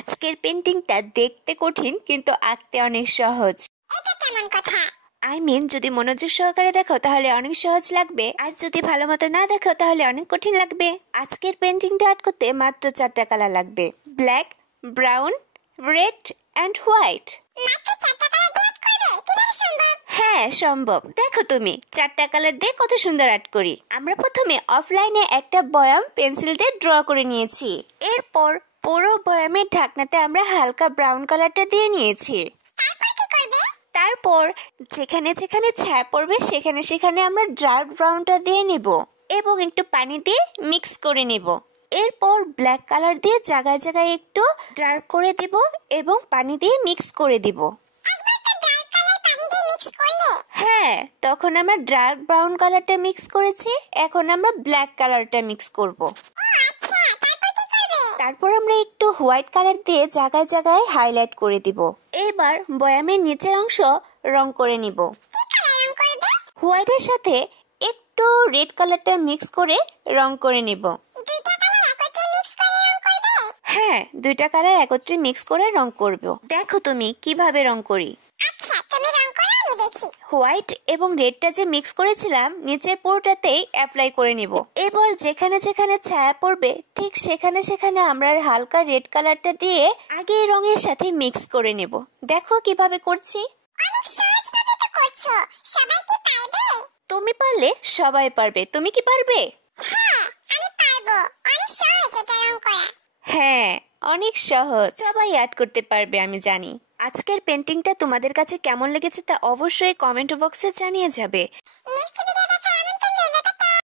আজকের পেন্টিংটা দেখতে কঠিন কিন্তু আঁকতে অনেক সহজ। এটা কেমন কথা? যদি মনোযোগ সহকারে দেখো তাহলে অনেক সহজ লাগবে, আর যদি ভালো মতো না দেখো তাহলে অনেক কঠিন লাগবে। আজকের পেন্টিংটা আর্ট করতে মাত্র 4টা কালার লাগবে, black, brown, red and white. মাত্র 4টা কালার দিয়ে আর্ট করবে? কিভাবে সম্ভব? হ্যাঁ সম্ভব, দেখো তুমি 4টা কালার দিয়ে কত সুন্দর আর্ট করি। আমরা প্রথমে অফলাইনে একটা বয়াম পেন্সিল দিয়ে ড্র করে নিয়েছি। এরপর পুরো বয়ামের ঢাকনাতে আমরা হালকা ব্রাউন কালারটা দিয়ে নিয়েছি। তারপর কি করবে? তারপর যেখানে যেখানে ছায়া পড়বে সেখানে সেখানে আমরা ডার্ক ব্রাউনটা দিয়ে নেব এবং একটু পানি দিয়ে মিক্স করে নেব। এরপর ব্ল্যাক কালার দিয়ে জায়গায় জায়গায় একটু ডার্ক করে দিব এবং পানি দিয়ে মিক্স করে দিব। একবার তো ডার্ক কালার পানি দিয়ে মিক্স করলে? হ্যাঁ, তখন আমরা ডার্ক ব্রাউন কালারটা মিক্স করেছি, এখন আমরা ব্ল্যাক কালারটা মিক্স করব। ও আচ্ছা, তারপর কি করবে? তারপর আমরা একটু হোয়াইট কালার দিয়ে জায়গায় জায়গায় হাইলাইট করে দিব। এবার বয়ামের নিচের অংশ রং করে নিব। কি কালার রং করবে? হোয়াইটের সাথে একটু রেড কালারটা মিক্স করে রং করে নিব। দুইটা কালার একত্রে মিক্স করে রং করবে? হ্যাঁ, 2টা কালার একত্রে মিক্স করে রং করব। দেখো তুমি কিভাবে রং করি। আচ্ছা, তুমি রং করো, আমি দেখি। হোয়াইট এবং রেডটা যে মিক্স করেছিলাম নিচের পুরোটাতেই অ্যাপ্লাই করে নিব। এবার যেখানে যেখানে ছায়া পড়বে ঠিক সেখানে সেখানে আমরা হালকা রেড কালারটা দিয়ে আগে রঙের সাথে মিক্স করে নেব। দেখো কিভাবে করছি। অনেক সহজভাবে তো করছো। সবাই কি পারবে? তুমি পারলে সবাই পারবে, তুমি কি পারবে? হ্যাঁ, আমি পারবো। অনেক সহজ এটা রং করা। হ্যাঁ, অনেক সহজ, সবাই আর্ট করতে পারবে আমি জানি। আজকের পেন্টিংটা তোমাদের কাছে কেমন লেগেছে তা অবশ্যই কমেন্ট বক্সে জানিয়ে যাবে। নেক্সট